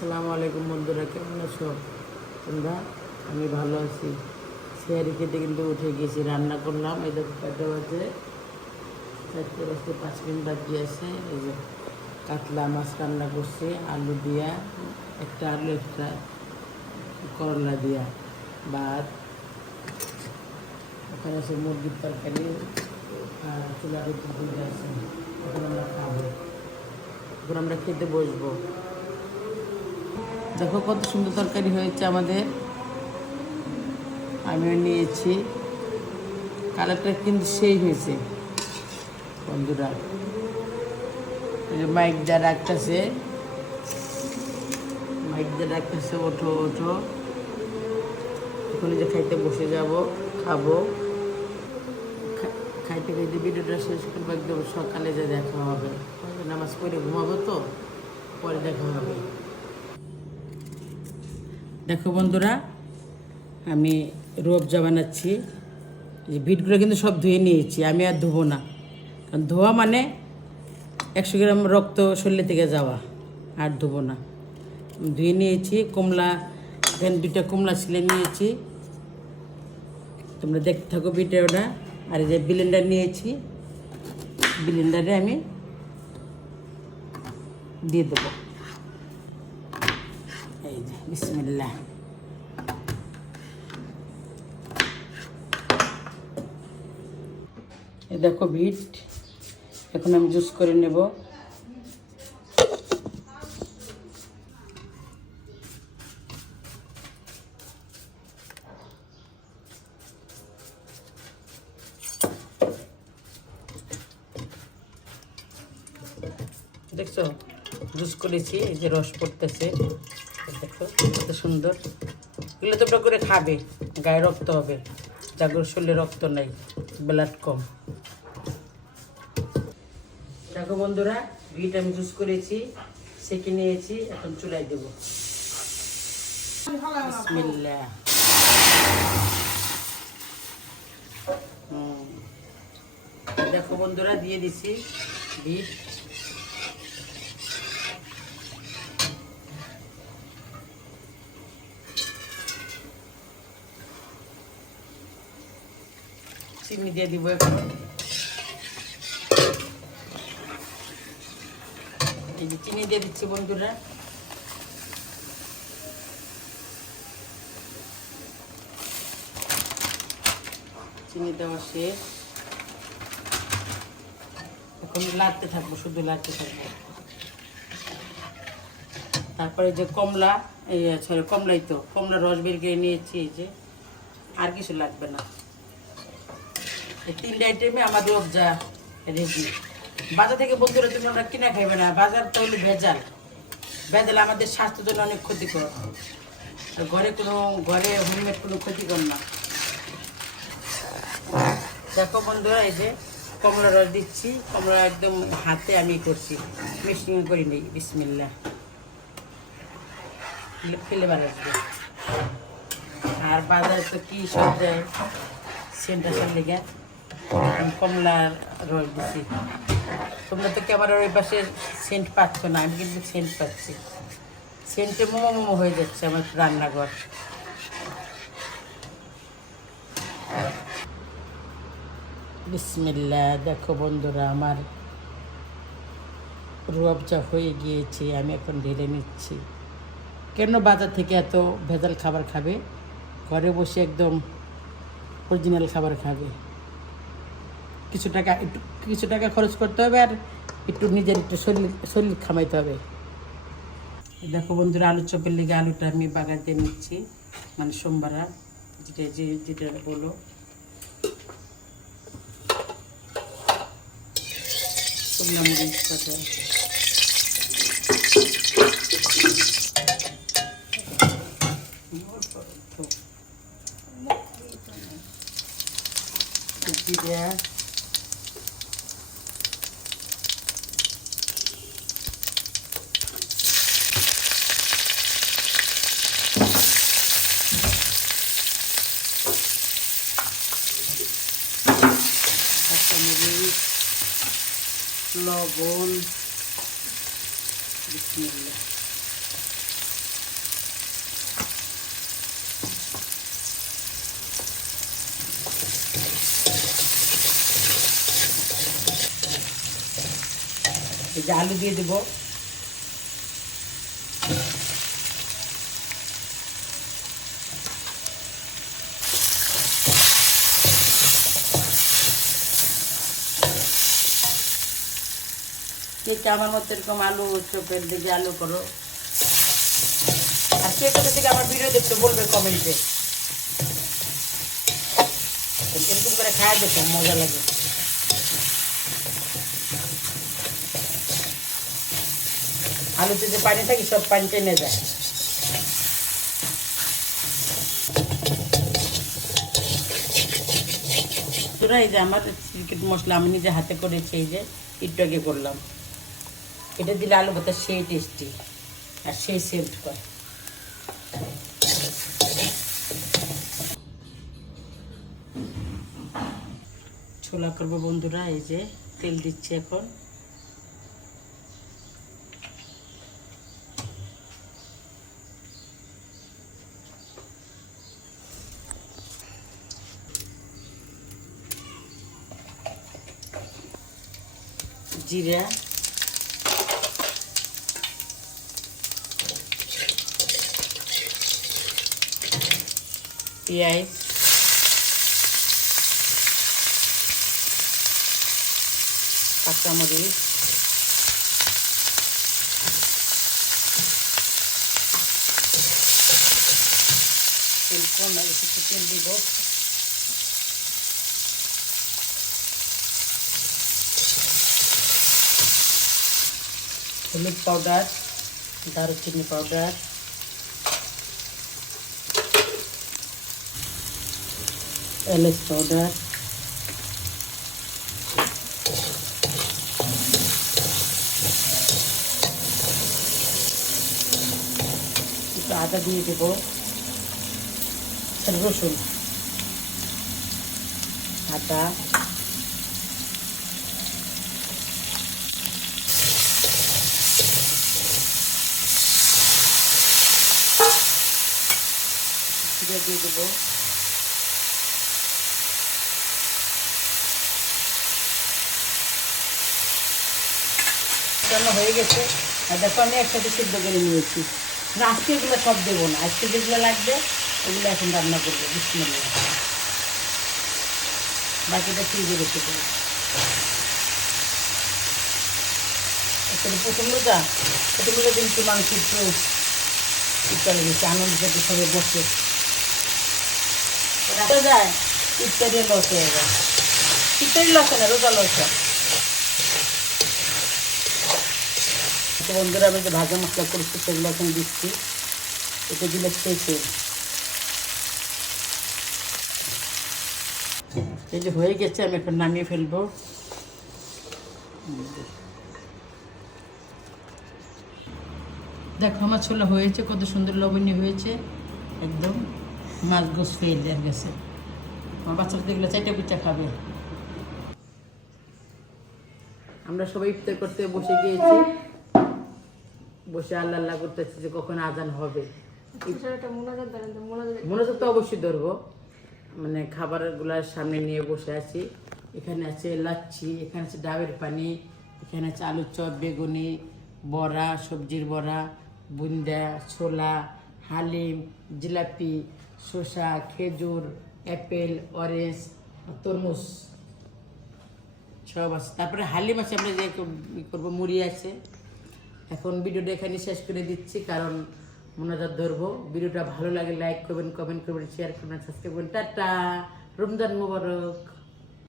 আসসালামু আলাইকুম বন্ধুরা, কেমন আছো তোমরা? আমি ভালো আছি। সেহারি খেতে কিন্তু উঠে গেছি, রান্না করলাম। এই দেখো কয়টা বাজে, 4:05 বাকি আছে। এই যে কাতলা মাছ রান্না করছি আলু দিয়া, একটা আলু একটা করলা দিয়া, ভাত, ওখানে আছে মুরগির তরকারি আর চুলার দুধ আছে। এখন আমরা খাবো, এখন আমরা খেতে বসবো। দেখো কত সুন্দর তরকারি হয়েছে আমাদের। আমিও নিয়েছি, কালারটা কিন্তু সেই হয়েছে বন্ধুরা। মাইক যা রাখতেছে, ওঠো ওঠো, এখন যে খাইতে বসে যাব, খাবো। খাইতে খাইতে ভিডিওটা শেষ করবো, একদম সকালে যে দেখা হবে। নামাজ পড়ে ঘুমাবো, তো পরে দেখা হবে। দেখো বন্ধুরা, আমি রুয়াবজা বানাচ্ছি। এই বিটগুলো কিন্তু সব ধুয়ে নিয়েছি, আমি আর ধোবো না, কারণ ধোয়া মানে 100 গ্রাম রক্ত শরীর থেকে যাওয়া, আর ধোবো না। ধুয়ে নিয়েছি। কমলা, এখানে 2টা কমলা ছিলে নিয়েছি, তোমরা দেখতে থাকো ভিডিওটা। আর এই যে ব্লেন্ডার নিয়েছি, ব্লেন্ডারে আমি দিয়ে দেবো। এই যে বিসমিল্লাহ। এই দেখো বিট, এখন আমি জুস করে নেব। দেখছো জুস করেছি, এই যে রস পড়তেছে, দেখো কত সুন্দর। এগুলো তোমরা করে খাবে, গায়ে রক্ত হবে, যাদের শরীরে রক্ত নাই, ব্লাড কম। দেখো বন্ধুরা, বিট আমি জুস করেছি, সেকে নিয়েছি, এখন চুলায় দেবো। বিসমিল্লাহ। দেখো বন্ধুরা, দিয়ে দিছি বিট। চিনি দিয়ে দিব এখন। এই যে চিনি দিয়ে দিচ্ছি বন্ধুরা। চিনি দেওয়া শেষ, এখন লাড়তে থাকবো, শুধু লাড়তে থাকবো। তারপরে যে কমলা, এই সরি কমলাই তো, কমলা রস বের করে নিয়েছি। এই যে আর কিছু লাগবে না, এই 3টা আইটেমে আমাদের রুয়াবজা রেডি। বাজার থেকে বন্ধুরা তোমরা কিনা খাইবে না, বাজার তো হলো ভেজাল। ভেজাল আমাদের স্বাস্থ্যের জন্য অনেক ক্ষতিকর। আর ঘরে হোমমেড কোনো ক্ষতিকর না। দেখো বন্ধুরা, এই যে কমলা রস দিচ্ছি, কমলা একদম হাতে আমি করছি, মিক্সিং করি নেই। বিসমিল্লাহ, ফ্লেভার আসবে। আর বাজারে তো কি সব দেয় সেন্টার লেগে, আমি কমলার রস দিচ্ছি। তোমরা তো ক্যামেরার ওই পাশে সেন্ট পাচ্ছ না, আমি কিন্তু সেন্ট পাচ্ছি। সেন্টে মোমো হয়ে যাচ্ছে আমার রান্নাঘর। বিসমিল্লাহ। দেখো বন্ধুরা, আমার রুয়াবজা হয়ে গিয়েছে, আমি এখন ঢেলে নিচ্ছি। কেন বাজার থেকে এত ভেজাল খাবার খাবে, ঘরে বসে একদম অরিজিনাল খাবার খাবে। কিছু টাকা খরচ করতে হবে, আর একটু নিজের একটু শরীর খামাইতে হবে। দেখো বন্ধুরা, আলু চপের লেগে আলুটা আমি বাগার দিয়ে নিচ্ছি, মানে সোমবারা, যেটা বলো। শুকনো মরিচ সাথে জিরা, কাঁচামরিচ, লবণ। বিসমিল্লাহ। এই যে আলু দিয়ে দেবো। কে আমার মতো এরকম আলু চোপের দিকে আলু করো, আর কে কোথা থেকে আমার ভিডিও দেখতে বলবে কমেন্টে। এরকম করে খাওয়া দেখো, মজা লাগে। আলুতে যে পানি থাকে সব পানি টেনে যায়। তোরা এই যে আমার চিকেন মশলা আমি নিজে হাতে করেছি, এই যে একটু আগে করলাম, এটা দিলে আলু ভাতটা সেই টেস্টি আর সেই সেভড করে। ছোলা করবো বন্ধুরা, এই যে তেল দিচ্ছি এখন। জিরা, পেঁয়াজ, কাঁচামরিচ, তেল কম একটু তেল দিব। হলুদ পাউডার, দারুচিনি পাউডার, এলাচ পাউডার, একটু আদা দিয়ে দেবো, রসুন, আদা, দিয়ে দেবো। হয়ে গেছে, আর দেখো আমি একসাথে সিদ্ধ করে নিয়েছি। না আজকে এগুলো সব দেবো না, আজকে যেগুলো লাগবে ওগুলো এখন রান্না করবো। বিসমিল্লাহ, বাকিটা ফ্রিজে রেখে দেবো। প্রথমগুলো কিন্তু মাংস একটু চলে গেছে, আনন্দ সাথে সবাই বসে রাখা যায়। ইত্যাদি লস হয়ে যায়, ইত্যাদি লস না, রোজা লস হয়। বন্ধুরা আমি যে ভাজা মশলা করছি সেগুলো এখন দিচ্ছি, এটা দিলে খেয়েছে। এই যে হয়ে গেছে, আমি এখন নামিয়ে ফেলবো। দেখো আমার ছোলা হয়েছে, কত সুন্দর লবণীয় হয়েছে, একদম মাছ গোস ফেল দেওয়ার গেছে। আমার বাচ্চারা দেখলে চারটে পিঠা খাবে। আমরা সবাই ইফতার করতে বসে গিয়েছি, বসে আল্লাহ আল্লাহ করতেছি যে কখন আজান হবে। মোনাজাত তো অবশ্যই ধরবো, মানে খাবারগুলার সামনে নিয়ে বসে আছি। এখানে আছে লাচ্ছি, এখানে আছে ডাবের পানি, এখানে আছে আলুর চপ, বেগুনি, বড়া, সবজির বড়া, বুন্দা, ছোলা, হালিম, জিলাপি, শসা, খেজুর, অ্যাপেল, অরেঞ্জ, তরমুজ সব আছে। তারপরে হালিম আছে, আমরা যে করবো মুড়ি আছে। এখন ভিডিওটা এখানে শেষ করে দিচ্ছি, কারণ মোনাজাত ধরবো। ভিডিওটা ভালো লাগে লাইক করবেন, কমেন্ট করবেন, শেয়ার করবেন, সাবস্ক্রাইব করবেন। টাটা, রমজান মোবারক।